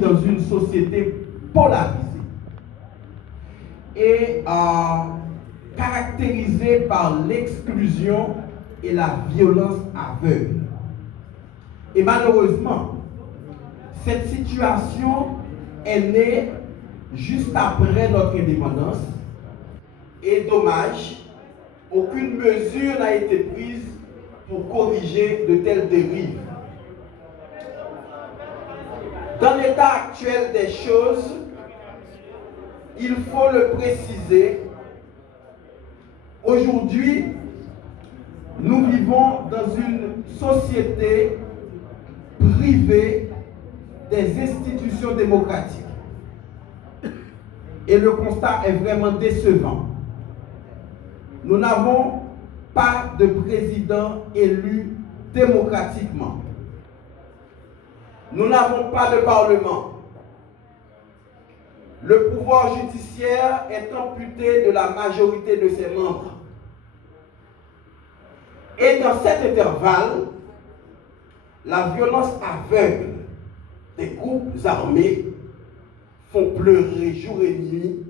dans une société polarisée et caractérisée par l'exclusion et la violence aveugle. Et malheureusement, cette situation est née juste après notre indépendance. Et dommage, aucune mesure n'a été prise pour corriger de telles dérives. Dans l'état actuel des choses, il faut le préciser, aujourd'hui, nous vivons dans une société privée des institutions démocratiques. Et le constat est vraiment décevant. Nous n'avons pas de président élu démocratiquement. Nous n'avons pas de parlement. Le pouvoir judiciaire est amputé de la majorité de ses membres. Et dans cet intervalle, la violence aveugle des groupes armés font pleurer jour et nuit,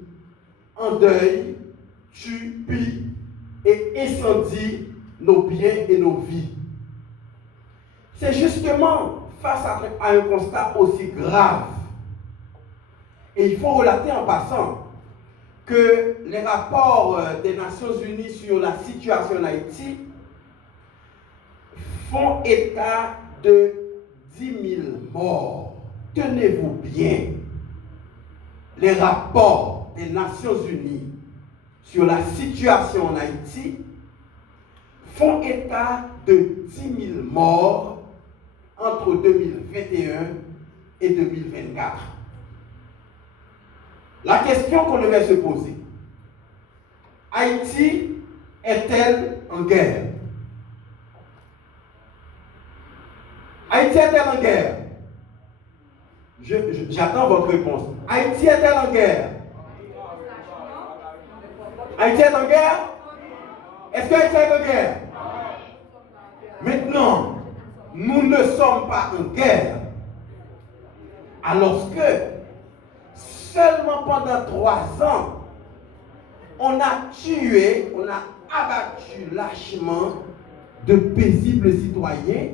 endeuillent, tuent, pillent et incendient nos biens et nos vies. C'est justement face à un constat aussi grave. Et il faut relater en passant que les rapports des Nations Unies sur la situation en Haïti font état de 10 000 morts. Tenez-vous bien. Les rapports des Nations Unies sur la situation en Haïti font état de 10 000 morts entre 2021 et 2024. La question qu'on devait se poser, Haïti est-elle en guerre? Haïti est-elle en guerre? J'attends votre réponse. Haïti est-elle en guerre? Haïti est en guerre? Est-ce que Haïti est en guerre? Maintenant, nous ne sommes pas en guerre. Alors que seulement pendant 3 ans, on a tué, on a abattu lâchement de paisibles citoyens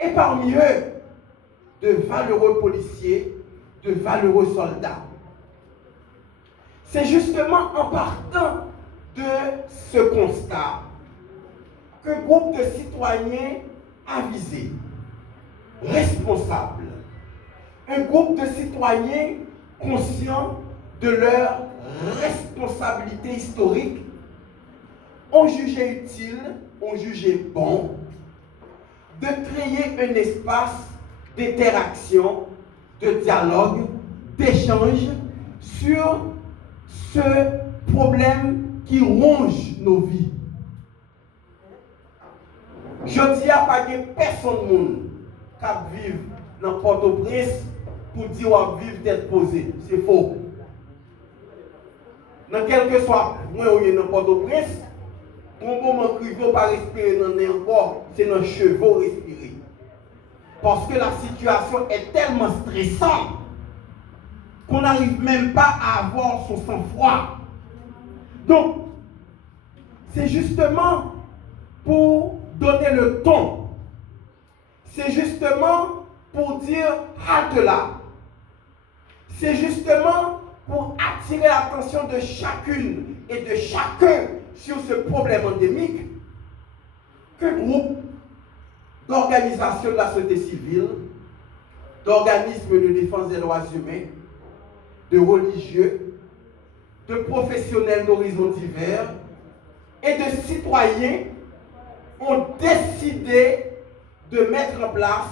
et parmi eux, de valeureux policiers, de valeureux soldats. C'est justement en partant de ce constat qu'un groupe de citoyens avisés, responsables, un groupe de citoyens conscients de leur responsabilité historique ont jugé utile, ont jugé bon de créer un espace d'interaction, de dialogue, d'échange sur ce problème qui ronge nos vies. Je dis à pas que personne qui vit dans Port-au-Prince pour dire qu'on vivre tête posée. C'est faux. Dans quel que soit point où il y a dans Port-au-Prince, pour un moment qu'il ne faut pas respirer dans n'importe, c'est dans les chevaux respirer. Parce que la situation est tellement stressante qu'on n'arrive même pas à avoir son sang-froid. Donc, c'est justement pour donner le ton. C'est justement pour dire halte là. C'est justement pour attirer l'attention de chacune et de chacun sur ce problème endémique qu'un groupe d'organisations de la société civile, d'organismes de défense des droits humains, de religieux, de professionnels d'horizons divers et de citoyens ont décidé de mettre en place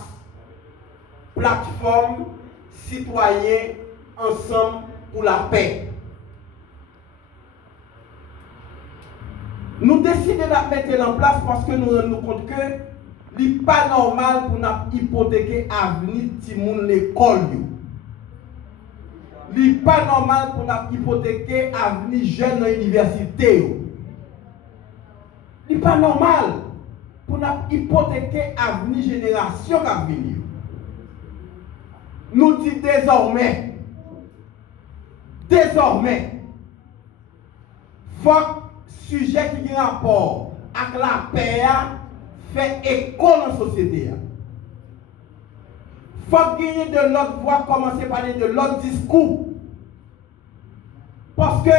plateforme citoyens ensemble pour la paix. Nous décidons de mettre en place parce que nous nous rendons compte que ce n'est pas normal pour nous hypothéquer l'avenir de l'école. Ce n'est pas normal pour nous hypothéquer l'avenir jeune dans l'université. Ce n'est pas normal pour nous hypothéquer l'avenir génération qui va venir. nous dit désormais, faut que sujet qui a rapport avec la paix fait écho dans la société. Faut gagner de l'autre voix, commencer par parler de l'autre discours. Parce que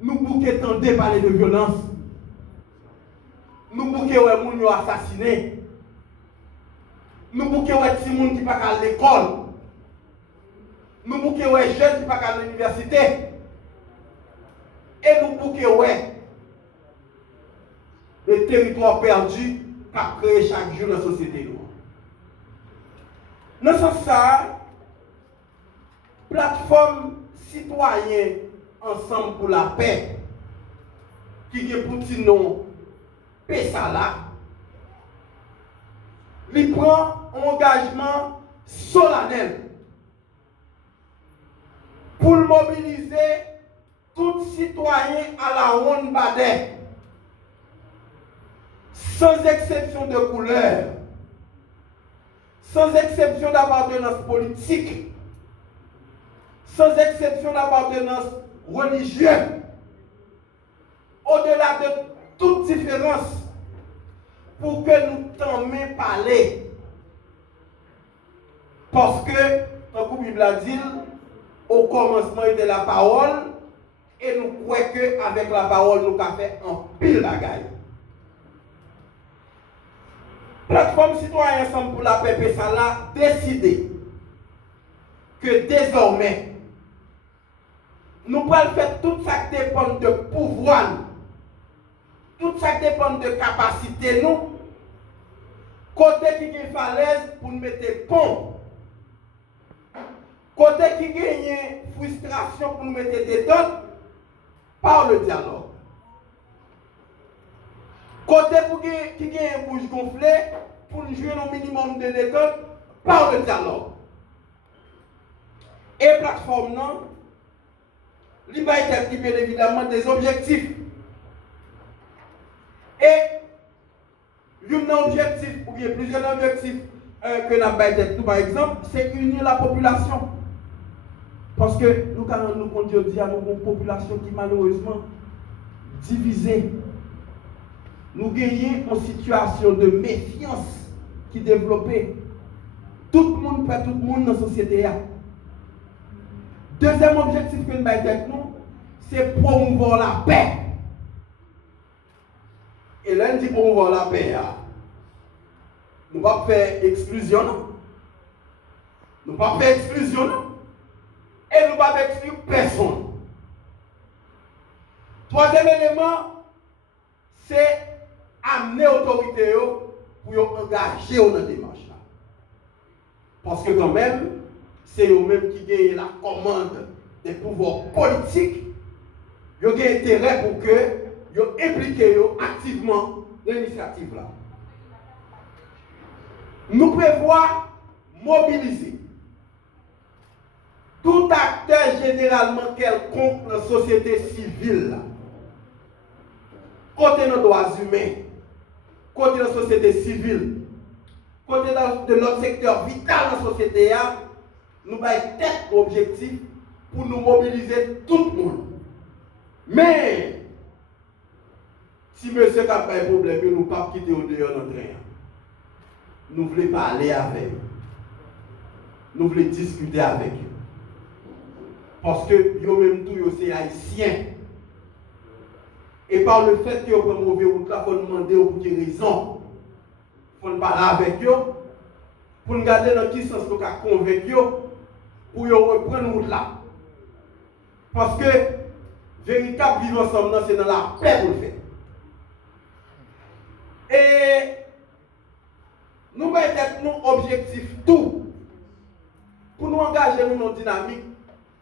nous bouquons tendez parler de violence. Nous bouquons les gens assassinés. Nous bouquons les gens qui ne sont pas à l'école. Nous bouquons les jeunes qui ne sont pas à l'université. Et nous bouquons le territoire perdu qui a créé chaque jour dans la société. Dans ce sens, plateforme citoyenne ensemble pour la paix, qui est pour petit nom PESALA, il prend un engagement solennel pour mobiliser tout citoyen à la ronde badet, sans exception de couleur, sans exception d'appartenance politique, sans exception d'appartenance religieuse, au-delà de toute différence, pour que nous t'emmenons parler. Parce que, comme la Bible a dit, au commencement était la parole, et nous croyons qu'avec la parole, nous avons fait un pile bagaille. Plateforme citoyenne ensemble pour la paix PESALA décidé que désormais, nous allons faire tout ça qui dépend de pouvoir, tout ça qui dépend de capacité, nous, côté qui est falaise pour nous mettre pont, côté qui gagne frustration pour nous mettre détente, par le dialogue. Côté qui gagne bouche gonflée, pour nous jouer un minimum de détente, par le dialogue. Et plateforme, non, il va être bien évidemment des objectifs. Et un objectif, ou bien plusieurs objectifs que nous avons, par exemple, c'est unir la population. Parce que nous, quand nous conduisons à une population qui est malheureusement divisée, nous gagnons une situation de méfiance qui est développée. Tout le monde fait tout le monde dans la société. Deuxième objectif que nous avons, c'est promouvoir la paix. Et là, on dit promouvoir la paix. Nous ne pouvons pas faire exclusion. Nous ne pouvons pas faire exclusion. Et nous ne pouvons pas exclure personne. Troisième élément, c'est amener l'autorité pour engager dans la démarche. Parce que quand même, c'est eux-mêmes qui gagnent la commande des pouvoirs politiques. Ils ont intérêt pour que ils impliquent activement dans l'initiative là. Nous prévoyons mobiliser tout acteur généralement quelconque dans la société civile, côté nos droits humains, côté de la société civile, côté de notre secteur vital dans la société, nous avons tête objectif pour nous mobiliser tout le monde. Mais, si monsieur n'a pas de problème, nous ne pouvons pas quitter au dehors notre train. Nous voulons parler avec eux. Nous voulons discuter avec eux. Parce que eux-mêmes tous, c'est haïtiens. Et par le fait que vous avez mauvais route, il faut demander pour quelle raison. Il faut parler avec eux. Pour nous garder dans quel sens nous avons convaincu pour reprendre route là. Parce que véritable vivre ensemble, c'est dans la paix pour le faire. Et nous mettons nos objectifs tout pour nous engager dans une dynamique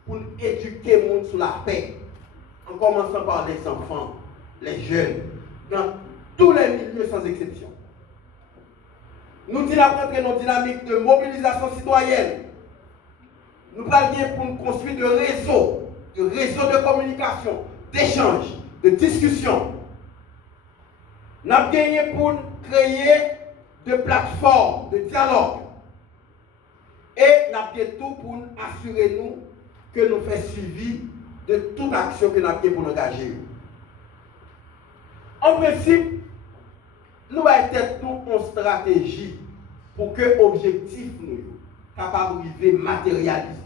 pour éduquer le monde sur la paix. En commençant par les enfants, les jeunes, dans tous les milieux sans exception. Nous disons après nos dynamiques de mobilisation citoyenne. Nous parlons pour nous construire de réseaux de communication, d'échange, de discussion. Nous avons gagné pour créer de plateformes de dialogue Et nous avons tout pour assurer nous que nous faisons suivi de toute action que nous avons pour nous engager. En principe, nous avons une stratégie pour que l'objectif nous capable de matérialiser.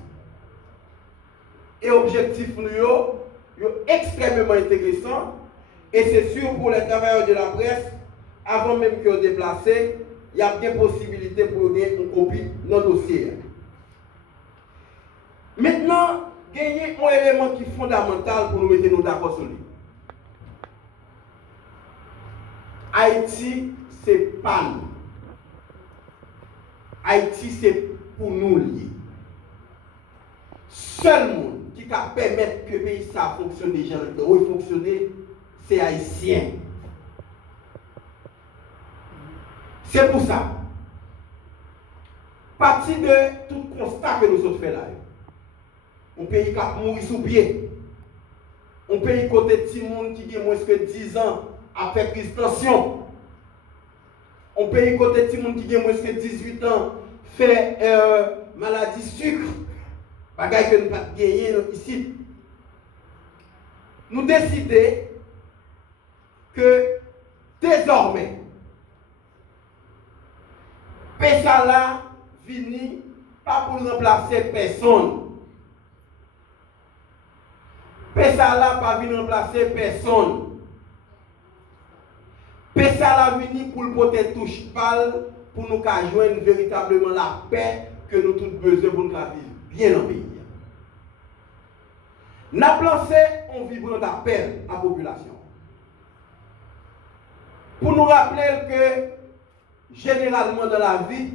Et l'objectif nous est extrêmement intéressant. Et c'est sûr pour les travailleurs de la presse, avant même qu'ils soient déplacés, il y a des possibilités pour donner une copie de nos dossiers. Maintenant, il y a un élément qui est fondamental pour nous mettre nous d'accord sur lui. Haïti, c'est pas nous. Haïti, c'est pour nous lier. Seul monde qui peut permettre que le pays ça fonctionne déjà, doit fonctionner, c'est haïtien. C'est pour ça. Partie de tout constat que nous avons fait là. Un pays qui a mouru sous pied. Un pays côté de monde qui a moins que 10 ans a fait crise de tension. Un pays côté de monde qui a moins que 18 ans fait maladie sucre. Bagaille que nous pas gagner ici. Nous décidons que désormais, Pessala vini pas pour remplacer personne. Pessala pas vini remplacer personne. Pessala vini pour le porter touche balle pour nous joindre véritablement la paix que nous tous besoin pour nous vivre bien dans le pays. Nous avons lancé un vibrant appel à la population. Pour nous rappeler que, généralement dans la vie,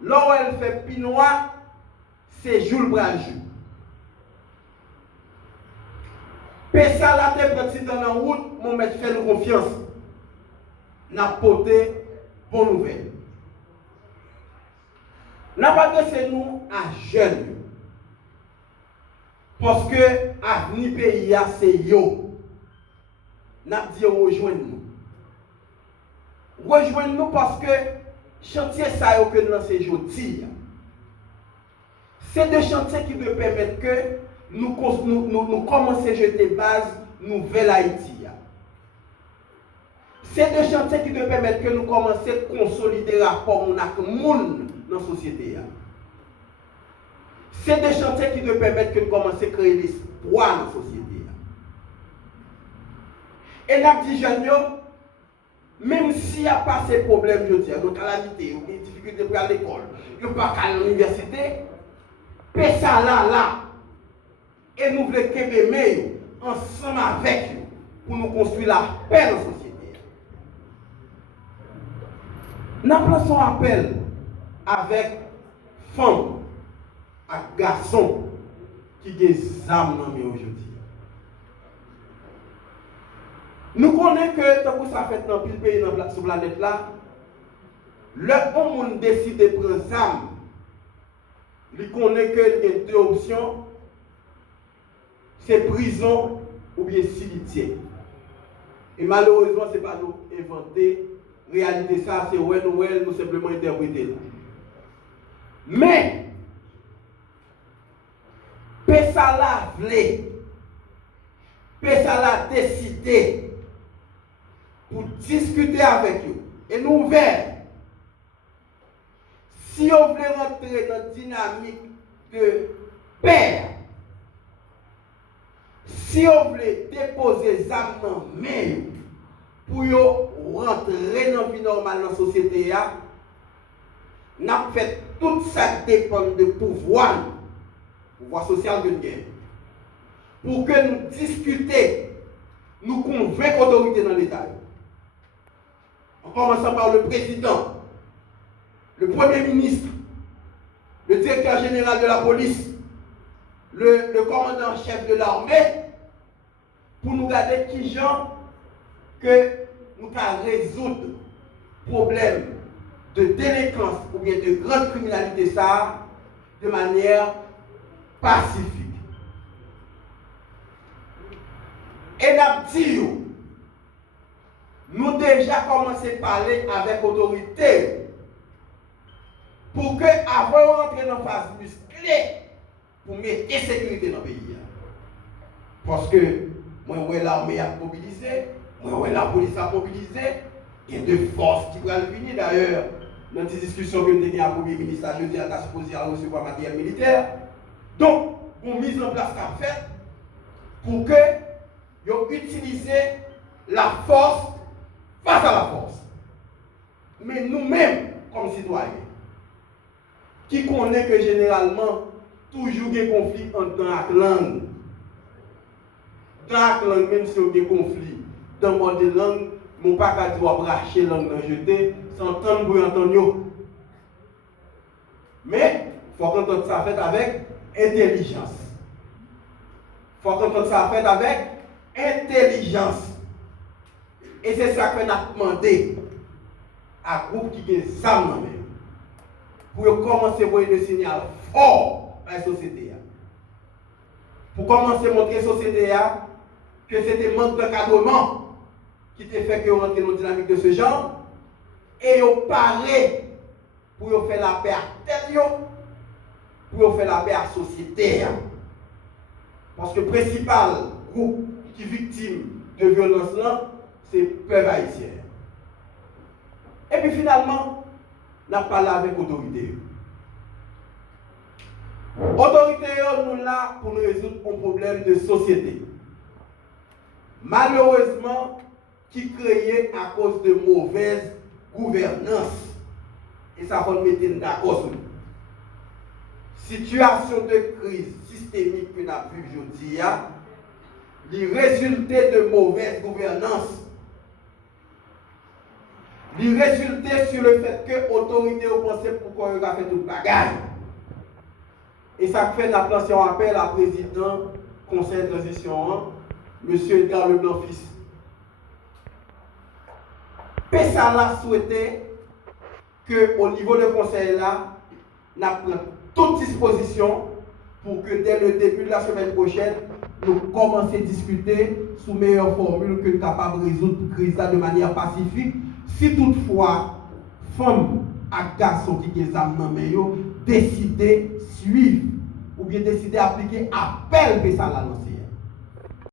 lorsqu'elle elle fait pinois, c'est jour le bras jour. Pessa la te petit dans la route, mon maître fait nous confiance. N'a porté bonne nouvelle. N'a pas adressé nous à jeunes. Parce que l'avenir pays c'est yo. N'a dit rejoindre-nous. Rejoindre-nous parce que chantier ça que nous lançons aujourd'hui. C'est des chantiers qui nous permettent que nous commençons à jeter base nouvelle Haïti. C'est des chantiers qui nous permettent que nous commençons à consolider rapport avec le monde dans la société. C'est des chantiers qui nous permettent que nous commençons à créer l'espoir dans la société. Et nous dit jeunes, même s'il n'y a pas ces problèmes, je dis, nos calamités, ou des difficultés pour aller à l'école, ou pas à l'université, paix ça là. Et nous voulons qu'aimer ensemble avec eux pour nous construire la paix dans la société. Nous avons un appel avec femmes et garçons qui ont des âmes aujourd'hui. Nous connaissons que tant que ça fait dans le pays sur la planète là, le monde décide de prendre des âmes. Il connaît qu'il y a deux options. C'est prison ou bien cimetière. Et malheureusement, ce n'est pas nous inventer. Réalité, ça, c'est nous simplement interpréter. Mais, Pessala voulait, Pessala décidé pour discuter avec eux. Et nous ouverts. Si on veut rentrer dans une dynamique de paix, si on veut déposer les âmes dans la main pour rentrer dans la vie normale dans la société, nous avons fait tout ça dépend de pouvoir social que nous avons. Pour que nous discutions, nous convaincre l'autorité dans l'État. En commençant par le président, le premier ministre, le directeur général de la police, le commandant-chef de l'armée, pour nous garder qui gens que nous allons résoudre le problème de délinquance ou bien de grande criminalité ça de manière pacifique. Et nous déjà commencé à parler avec l'autorité pour que, avant de rentrer dans la phase musclée, pour mettre la sécurité dans le pays. Parce que, moi, l'armée a mobilisé, moi, la police a mobilisé, il y a deux forces qui vont venir d'ailleurs. Dans des discussions que nous avons avec le Premier ministre, je dis à la supposée à recevoir matériel militaire. Donc, on mise en place qu'a fait pour que vous utilisez la force face à la force. Mais nous-mêmes, comme citoyens, qui connaissent que généralement, toujours des conflits entre la langue. Dans la langue, même si il y a des conflits, dans le monde de langue, je ne peux pas bracher la langue dans jeter sans entendre pour entendre. Mais il faut qu'on ça fait avec intelligence. Il faut qu'on ça fait avec intelligence. Et c'est ça qu'on a demandé à groupe qui est ça même pour commencer à envoyer des signaux forts à la société. Pour commencer à montrer à la société que c'était manque d'encadrement qui te fait que vous rentrez dans une dynamique de ce genre et vous parlez pour faire la paix à tête, pour faire la paix à la société. Parce que le principal groupe qui est victime de violence là, c'est le peuple haïtien. Et puis finalement, on a parlé avec l'autorité. L'autorité, nous là pour nous résoudre un problème de société. Malheureusement, qui créé à cause de mauvaise gouvernance. Et ça va nous mettre d'accord sur nous. Situation de crise systémique que nous avons vu aujourd'hui, les résultats de mauvaise gouvernance. Les résultats sur le fait que l'autorité a pensé pourquoi il a fait tout le bagage. Et ça fait la place en appel à président conseil de transition, M. Edgar Leblanc-Fils. Pessala souhaitait qu'au niveau du conseil là, nous prenions toute disposition pour que dès le début de la semaine prochaine, nous commencions à discuter sous meilleure formule que nous sommes capables de résoudre la crise de manière pacifique. Si toutefois, femmes et garçons qui examinent décident de suivre ou bien décider d'appliquer appel Pessala lancé.